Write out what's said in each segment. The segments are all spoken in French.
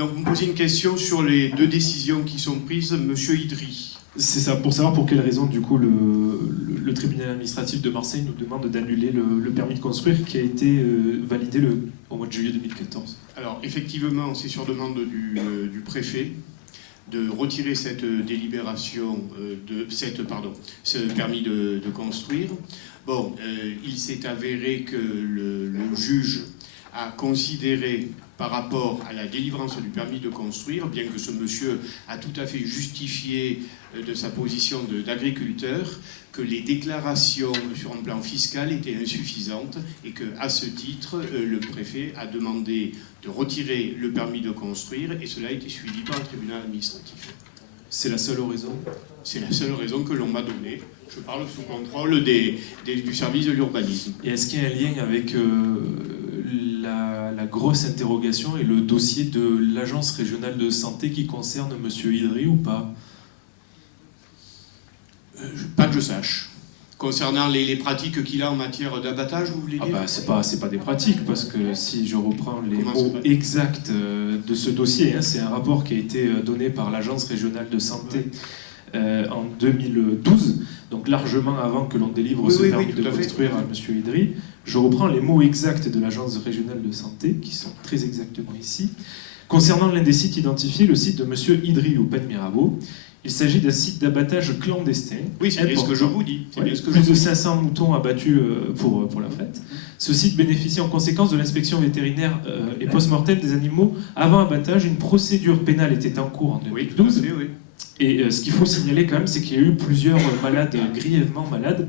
Donc vous me posez une question sur les deux décisions qui sont prises, Monsieur Idri. C'est ça, pour savoir pour quelle raison, du coup, le tribunal administratif de Marseille nous demande d'annuler le permis de construire qui a été validé au mois de juillet 2014. Alors, effectivement, c'est sur demande du préfet de retirer cette délibération, ce permis de construire. Bon, il s'est avéré que le juge a considéré, par rapport à la délivrance du permis de construire, bien que ce monsieur a tout à fait justifié de sa position d'agriculteur, que les déclarations sur un plan fiscal étaient insuffisantes et qu'à ce titre, le préfet a demandé de retirer le permis de construire et cela a été suivi par le tribunal administratif. C'est la seule raison? C'est la seule raison que l'on m'a donnée. Je parle sous contrôle du service de l'urbanisme. Et est-ce qu'il y a un lien avec la grosse interrogation et le dossier de l'agence régionale de santé qui concerne M. Idri ou pas? Pas que je sache. Concernant les pratiques qu'il a en matière d'abattage, vous voulez dire? C'est pas des pratiques, parce que si je reprends les mots exacts de ce dossier, c'est un rapport qui a été donné par l'agence régionale de santé en 2012, donc largement avant que l'on délivre ce permis de construire à M. Idri. Je reprends les mots exacts de l'agence régionale de santé, qui sont très exactement ici. Concernant l'un des sites identifiés, le site de M. Idri ou Pen Mirabeau, il s'agit d'un site d'abattage clandestin. Oui, c'est bien ce que je vous dis. Plus de 500 moutons abattus pour la fête. Ce site bénéficie en conséquence de l'inspection vétérinaire et post-mortem des animaux avant abattage. Une procédure pénale était en cours en 2012. Oui, tout à fait, oui. Et ce qu'il faut signaler quand même, c'est qu'il y a eu plusieurs malades, grièvement malades,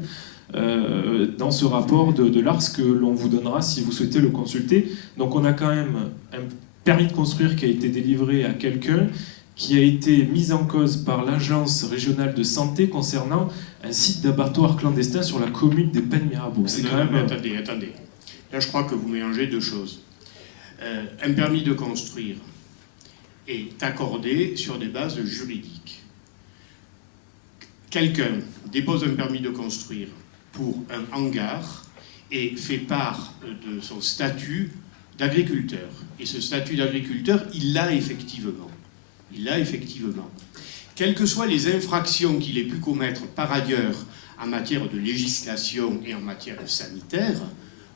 dans ce rapport de l'ARS que l'on vous donnera si vous souhaitez le consulter. Donc on a quand même un permis de construire qui a été délivré à quelqu'un, qui a été mis en cause par l'agence régionale de santé concernant un site d'abattoir clandestin sur la commune des Pen Mirabeau. C'est quand même... Attendez. Là, je crois que vous mélangez deux choses. Un permis de construire est accordé sur des bases juridiques. Quelqu'un dépose un permis de construire pour un hangar et fait part de son statut d'agriculteur. Et ce statut d'agriculteur, il l'a effectivement. Quelles que soient les infractions qu'il ait pu commettre par ailleurs en matière de législation et en matière sanitaire,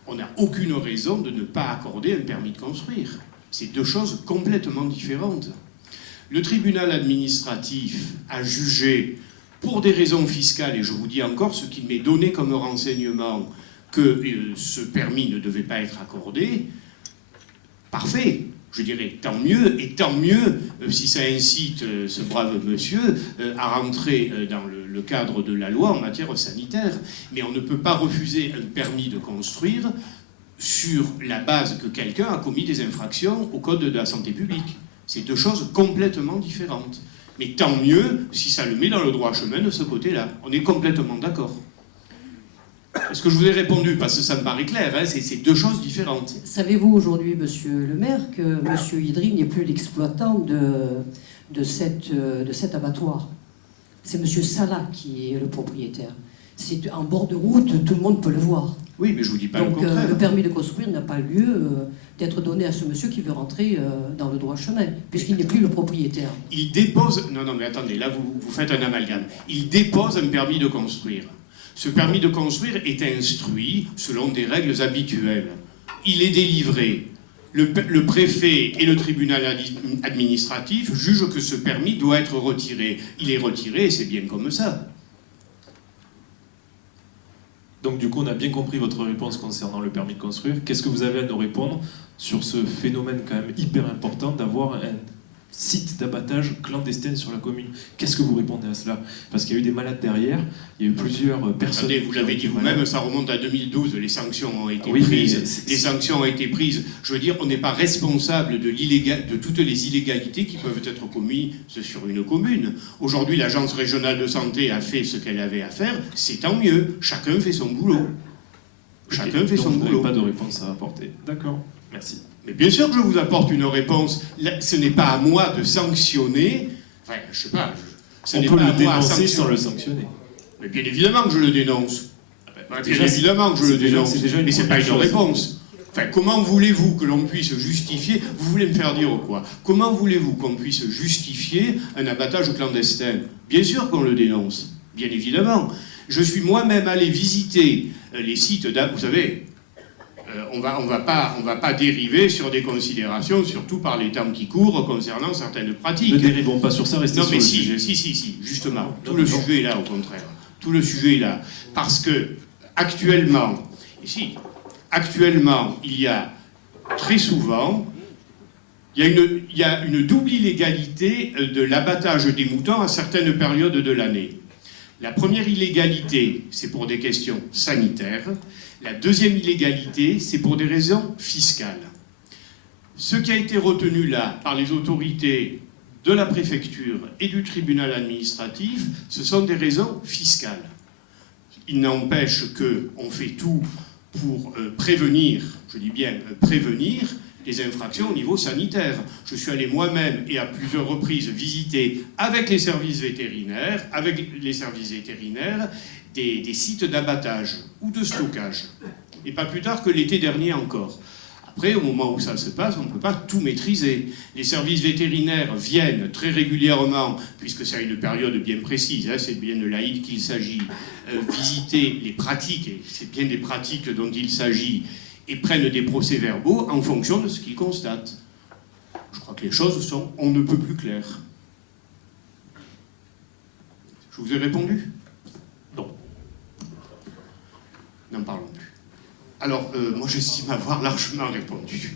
on n'a aucune raison de ne pas accorder un permis de construire. C'est deux choses complètement différentes. Le tribunal administratif a jugé, pour des raisons fiscales, et je vous dis encore ce qu'il m'est donné comme renseignement, que ce permis ne devait pas être accordé. Parfait. Je dirais tant mieux, et tant mieux si ça incite ce brave monsieur à rentrer dans le cadre de la loi en matière sanitaire. Mais on ne peut pas refuser un permis de construire sur la base que quelqu'un a commis des infractions au Code de la santé publique. C'est deux choses complètement différentes. Mais tant mieux si ça le met dans le droit chemin de ce côté-là. On est complètement d'accord. Est-ce que je vous ai répondu? Parce que ça me paraît clair, c'est deux choses différentes. Savez-vous aujourd'hui, monsieur le maire, que monsieur Idri n'est plus l'exploitant de cet abattoir? C'est monsieur Salah qui est le propriétaire. C'est en bord de route, tout le monde peut le voir. Oui, mais je vous dis pas le Donc contraire. le permis de construire n'a pas lieu d'être donné à ce monsieur qui veut rentrer dans le droit chemin, puisqu'il n'est plus le propriétaire. Il dépose... Non, mais attendez, là vous faites un amalgame. Il dépose un permis de construire. Ce permis de construire est instruit selon des règles habituelles. Il est délivré. Le préfet et le tribunal administratif jugent que ce permis doit être retiré. Il est retiré et c'est bien comme ça. Donc du coup, on a bien compris votre réponse concernant le permis de construire. Qu'est-ce que vous avez à nous répondre sur ce phénomène quand même hyper important d'avoir un site d'abattage clandestin sur la commune? Qu'est-ce que vous répondez à cela? Parce qu'il y a eu des malades derrière, il y a eu plusieurs personnes... Attendez, vous l'avez dit vous-même, ça remonte à 2012, les sanctions ont été prises. Les sanctions ont été prises. Je veux dire, on n'est pas responsable de toutes les illégalités qui peuvent être commises sur une commune. Aujourd'hui, l'agence régionale de santé a fait ce qu'elle avait à faire, c'est tant mieux. Chacun fait son boulot. Chacun fait son boulot. Vous n'avez pas de réponse à apporter. D'accord, merci. Mais bien sûr que je vous apporte une réponse. Ce n'est pas à moi de sanctionner. Enfin, je sais pas. On peut le dénoncer sans le sanctionner. Mais bien évidemment que je le dénonce. Bien déjà, évidemment que je le dénonce. Mais c'est pas une réponse. Enfin, comment voulez-vous que l'on puisse justifier... Vous voulez me faire dire quoi? Comment voulez-vous qu'on puisse justifier un abattage clandestin? Bien sûr qu'on le dénonce, bien évidemment. Je suis moi-même allé visiter les sites vous savez, on va pas dériver sur des considérations, surtout par les termes qui courent concernant certaines pratiques. Ne dérivons pas sur ça, restez sur le sujet. Si, justement. Tout le sujet est là, au contraire. Tout le sujet est là. Parce que, actuellement, il y a très souvent, il y a une double illégalité de l'abattage des moutons à certaines périodes de l'année. La première illégalité, c'est pour des questions sanitaires. La deuxième illégalité, c'est pour des raisons fiscales. Ce qui a été retenu là par les autorités de la préfecture et du tribunal administratif, ce sont des raisons fiscales. Il n'empêche qu'on fait tout pour prévenir, je dis bien prévenir, les infractions au niveau sanitaire. Je suis allé moi-même et à plusieurs reprises visiter avec les services vétérinaires, des sites d'abattage ou de stockage. Et pas plus tard que l'été dernier encore. Après, au moment où ça se passe, on ne peut pas tout maîtriser. Les services vétérinaires viennent très régulièrement, puisque c'est à une période bien précise, hein, c'est bien de l'Aïd qu'il s'agit, visiter les pratiques, et c'est bien des pratiques dont il s'agit, et prennent des procès-verbaux en fonction de ce qu'ils constatent. Je crois que les choses sont on ne peut plus claires. Je vous ai répondu? Non. N'en parlons plus. Alors, moi j'estime avoir largement répondu.